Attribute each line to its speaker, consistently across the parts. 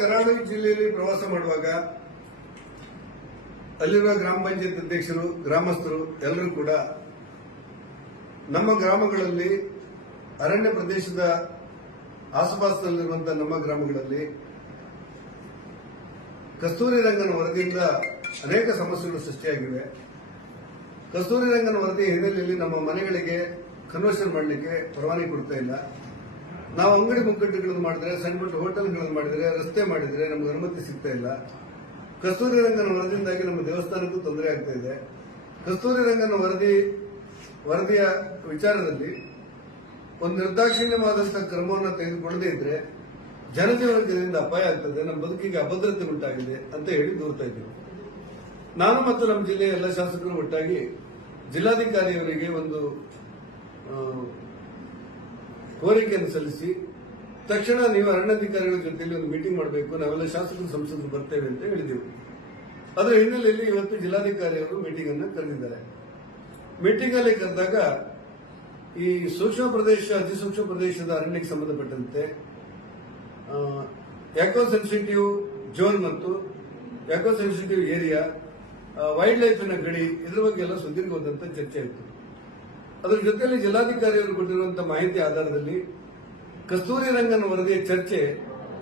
Speaker 1: ಕರಾವಳಿ ಜಿಲ್ಲೆಯಲ್ಲಿ ಪ್ರವಾಸ ಮಾಡುವಾಗ ಅಲ್ಲಿರುವ ಗ್ರಾಮ ಪಂಚಾಯತ್ ಅಧ್ಯಕ್ಷರು, ಗ್ರಾಮಸ್ಥರು ಎಲ್ಲರೂ ಕೂಡ ನಮ್ಮ ಗ್ರಾಮಗಳಲ್ಲಿ ಅರಣ್ಯ ಪ್ರದೇಶದ ಆಸುಪಾಸಿನಲ್ಲಿರುವಂತಹ ನಮ್ಮ ಗ್ರಾಮಗಳಲ್ಲಿ ಕಸ್ತೂರಿ ರಂಗನ ವರದಿಯಿಂದ ಅನೇಕ ಸಮಸ್ಯೆಗಳು ಸೃಷ್ಟಿಯಾಗಿವೆ. ಕಸ್ತೂರಿ ರಂಗನ ವರದಿ ಹಿನ್ನೆಲೆಯಲ್ಲಿ ನಮ್ಮ ಮನೆಗಳಿಗೆ ಕನ್ವರ್ಷನ್ ಮಾಡಲಿಕ್ಕೆ ಪರವಾನಗಿ ಕೊಡ್ತಾ ಇಲ್ಲ. ನಾವು ಅಂಗಡಿ ಮುಂಕಟ್ಟುಗಳನ್ನು ಮಾಡಿದ್ರೆ ಸಣ್ಣ ಪುಟ್ಟ ಹೋಟೆಲ್ಗಳನ್ನು ಮಾಡಿದ್ರೆ, ರಸ್ತೆ ಮಾಡಿದ್ರೆ ನಮಗೆ ಅನುಮತಿ ಸಿಗ್ತಾ ಇಲ್ಲ. ಕಸ್ತೂರಿ ರಂಗನ ವರದಿಯಿಂದಾಗಿ ನಮ್ಮ ದೇವಸ್ಥಾನಕ್ಕೂ ತೊಂದರೆ ಆಗ್ತಾ ಇದೆ. ಕಸ್ತೂರಿ ರಂಗನ ವರದಿ, ವರದಿಯ ವಿಚಾರದಲ್ಲಿ ಒಂದು ನಿರ್ದಾಕ್ಷಿಣ್ಯವಾದಂತಹ ಕ್ರಮವನ್ನು ತೆಗೆದುಕೊಳ್ಳದೇ ಇದ್ರೆ ಜನಜೀವನದಿಂದ ಅಪಾಯ ಆಗ್ತದೆ, ನಮ್ಮ ಬದುಕಿಗೆ ಅಭದ್ರತೆ ಉಂಟಾಗಿದೆ ಅಂತ ಹೇಳಿ ದೂರ್ತಾ ಇದ್ದೀವಿ. ನಾನು ಮತ್ತು ನಮ್ಮ ಜಿಲ್ಲೆಯ ಎಲ್ಲ ಶಾಸಕರು ಒಟ್ಟಾಗಿ ಜಿಲ್ಲಾಧಿಕಾರಿಯವರಿಗೆ ಒಂದು ಕೋರಿಕೆಯನ್ನು ಸಲ್ಲಿಸಿ ತಕ್ಷಣ ನೀವು ಅರಣ್ಯಾಧಿಕಾರಿಗಳ ಜೊತೆಯಲ್ಲಿ ಒಂದು ಮೀಟಿಂಗ್ ಮಾಡಬೇಕು, ನಾವೆಲ್ಲ ಶಾಸಕರು ಸಂಸದರು ಬರ್ತೇವೆ ಅಂತ ಹೇಳಿದೆವು. ಅದರ ಹಿನ್ನೆಲೆಯಲ್ಲಿ ಇವತ್ತು ಜಿಲ್ಲಾಧಿಕಾರಿಯವರು ಮೀಟಿಂಗ್ ಅನ್ನು ಕರೆದಿದ್ದಾರೆ. ಮೀಟಿಂಗ್ ಅಲ್ಲಿ ಕರೆದಾಗ ಈ ಸೂಕ್ಷ್ಮ ಪ್ರದೇಶ ಅತಿ ಸೂಕ್ಷ್ಮ ಪ್ರದೇಶದ ಅರಣ್ಯಕ್ಕೆ ಸಂಬಂಧಪಟ್ಟಂತೆ ಯಾಕೋ ಸೆನ್ಸಿಟಿವ್ ಜೋನ್ ಮತ್ತು ಯಾಕೋ ಸೆನ್ಸಿಟಿವ್ ಏರಿಯಾ ವೈಲ್ಡ್ ಲೈಫಿನ ಗಡಿ ಇದರ ಬಗ್ಗೆ ಎಲ್ಲ ಸುದೀರ್ಘವಾದಂತಹ ಚರ್ಚೆ ಆಯಿತು. ಅದರ ಜೊತೆಯಲ್ಲಿ ಜಿಲ್ಲಾಧಿಕಾರಿಯವರು ಕೊಟ್ಟಿರುವಂತಹ ಮಾಹಿತಿ ಆಧಾರದಲ್ಲಿ ಕಸ್ತೂರಿ ರಂಗನ ವರದಿಯ ಚರ್ಚೆ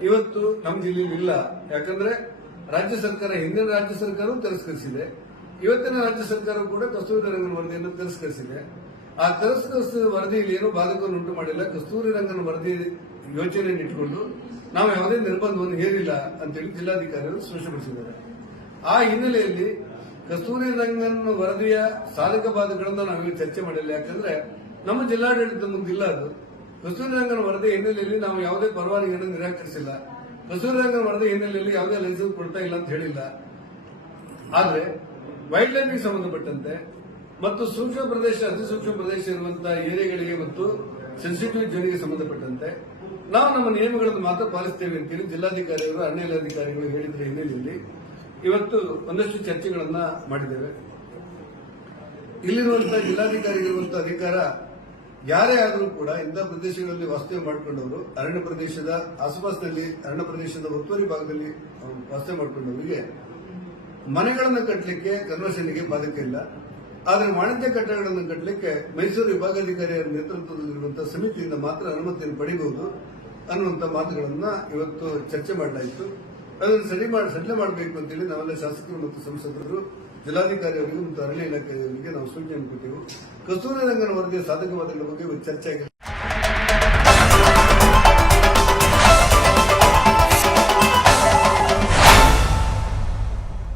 Speaker 1: ಇವತ್ತು ನಮ್ಮ ಜಿಲ್ಲೆಯಲ್ಲಿ ಇಲ್ಲ. ಯಾಕಂದ್ರೆ ರಾಜ್ಯ ಸರ್ಕಾರ, ಹಿಂದಿನ ರಾಜ್ಯ ಸರ್ಕಾರವೂ ತಿರಸ್ಕರಿಸಿದೆ. ಇವತ್ತಿನ ರಾಜ್ಯ ಸರ್ಕಾರ ಕೂಡ ಕಸ್ತೂರಿ ರಂಗನ ವರದಿಯನ್ನು ತಿರಸ್ಕರಿಸಿದೆ. ಆ ತಿರಸ್ಕರಿಸಿದ ವರದಿಯಲ್ಲಿ ಏನೂ ಬಾಧಕವನ್ನು ಉಂಟು ಮಾಡಿಲ್ಲ. ಕಸ್ತೂರಿ ರಂಗನ ವರದಿ ಯೋಚನೆಯನ್ನು ಇಟ್ಟುಕೊಂಡು ನಾವು ಯಾವುದೇ ನಿರ್ಬಂಧವನ್ನು ಹೇರಿಲ್ಲ ಅಂತೇಳಿ ಜಿಲ್ಲಾಧಿಕಾರಿಗಳು ಸ್ಪಷ್ಟಪಡಿಸಿದ್ದಾರೆ. ಆ ಹಿನ್ನೆಲೆಯಲ್ಲಿ ಕಸ್ತೂರಿ ರಂಗನ್ ವರದಿಯ ಸಾಧಕ ಬಾಧಕಗಳನ್ನು ನಾವೀಗ ಚರ್ಚೆ ಮಾಡಿಲ್ಲ. ಯಾಕಂದ್ರೆ ನಮ್ಮ ಜಿಲ್ಲಾಡಳಿತದ ಮುಂದಿಲ್ಲ ಅದು. ಕಸ್ತೂರಿ ರಂಗನ ವರದಿ ಹಿನ್ನೆಲೆಯಲ್ಲಿ ನಾವು ಯಾವುದೇ ಪರವಾನಗಿಯನ್ನು ನಿರಾಕರಿಸಿಲ್ಲ. ಕಸ್ತೂರಿ ರಂಗನ ವರದಿ ಹಿನ್ನೆಲೆಯಲ್ಲಿ ಯಾವುದೇ ಲೈಸೆನ್ಸ್ ಕೊಡ್ತಾ ಇಲ್ಲ ಅಂತ ಹೇಳಿಲ್ಲ. ಆದ್ರೆ ವೈಲ್ಡ್ ಲೈಫ್ಗೆ ಸಂಬಂಧಪಟ್ಟಂತೆ ಮತ್ತು ಸೂಕ್ಷ್ಮ ಪ್ರದೇಶ, ಅತಿ ಸೂಕ್ಷ್ಮ ಪ್ರದೇಶ ಇರುವಂತಹ ಏರಿಯಾಗಳಿಗೆ ಮತ್ತು ಸೆನ್ಸಿಟಿವ್ ಜೋನಿಗೆ ಸಂಬಂಧಪಟ್ಟಂತೆ ನಾವು ನಮ್ಮ ನಿಯಮಗಳನ್ನು ಮಾತ್ರ ಪಾಲಿಸ್ತೇವೆ ಅಂತೇಳಿ ಜಿಲ್ಲಾಧಿಕಾರಿಗಳು, ಅರಣ್ಯ ಇಲಾಧಿಕಾರಿಗಳು ಹೇಳಿದ್ರ ಹಿನ್ನೆಲೆಯಲ್ಲಿ ಇವತ್ತು ಒಂದಷ್ಟು ಚರ್ಚೆಗಳನ್ನ ಮಾಡಿದ್ದೇವೆ. ಇಲ್ಲಿರುವಂತಹ ಜಿಲ್ಲಾಧಿಕಾರಿಗಳಿರುವಂತಹ ಅಧಿಕಾರ ಯಾರೇ ಆದರೂ ಕೂಡ ಇಂಥ ಪ್ರದೇಶಗಳಲ್ಲಿ ವಾಸ್ತವ್ಯ ಮಾಡಿಕೊಂಡವರು, ಅರಣ್ಯ ಪ್ರದೇಶದ ಆಸುಪಾಸಿನಲ್ಲಿ ಅರಣ್ಯ ಪ್ರದೇಶದ ಒತ್ತುವರಿ ಭಾಗದಲ್ಲಿ ವಾಸ್ತವ್ಯ ಮಾಡಿಕೊಂಡವರಿಗೆ ಮನೆಗಳನ್ನು ಕಟ್ಟಲಿಕ್ಕೆ ಕನ್ವರ್ಷನ್ಗೆ ಬಾಧಕ ಇಲ್ಲ. ಆದರೆ ವಾಣಿಜ್ಯ ಕಟ್ಟಡಗಳನ್ನು ಕಟ್ಟಲಿಕ್ಕೆ ಮೈಸೂರು ವಿಭಾಗಾಧಿಕಾರಿಯರ ನೇತೃತ್ವದಲ್ಲಿರುವಂತಹ ಸಮಿತಿಯಿಂದ ಮಾತ್ರ ಅನುಮತಿಯನ್ನು ಪಡೆಯಬಹುದು ಅನ್ನುವಂಥ ಮಾತುಗಳನ್ನು ಇವತ್ತು ಚರ್ಚೆ ಮಾಡಲಾಯಿತು. ಅದನ್ನು ಸರಿ ಮಾಡಿ ಸಡಿಲ ಮಾಡಬೇಕು ಅಂತೇಳಿ ನಾವೆಲ್ಲ ಶಾಸಕರು ಮತ್ತು ಸಂಸದರು ಜಿಲ್ಲಾಧಿಕಾರಿ ಅವರಿಗೆ ಮತ್ತು ಅರಣ್ಯ ಇಲಾಖೆಯವರಿಗೆ ನಾವು ಸೂಚನೆ ಕೊಟ್ಟೆವು. ಕಸ್ತೂರಿ ರಂಗನ ವರದಿಯ ಸಾಧಕವಾದಗಳ ಬಗ್ಗೆ ಚರ್ಚೆ ಆಗಿದೆ.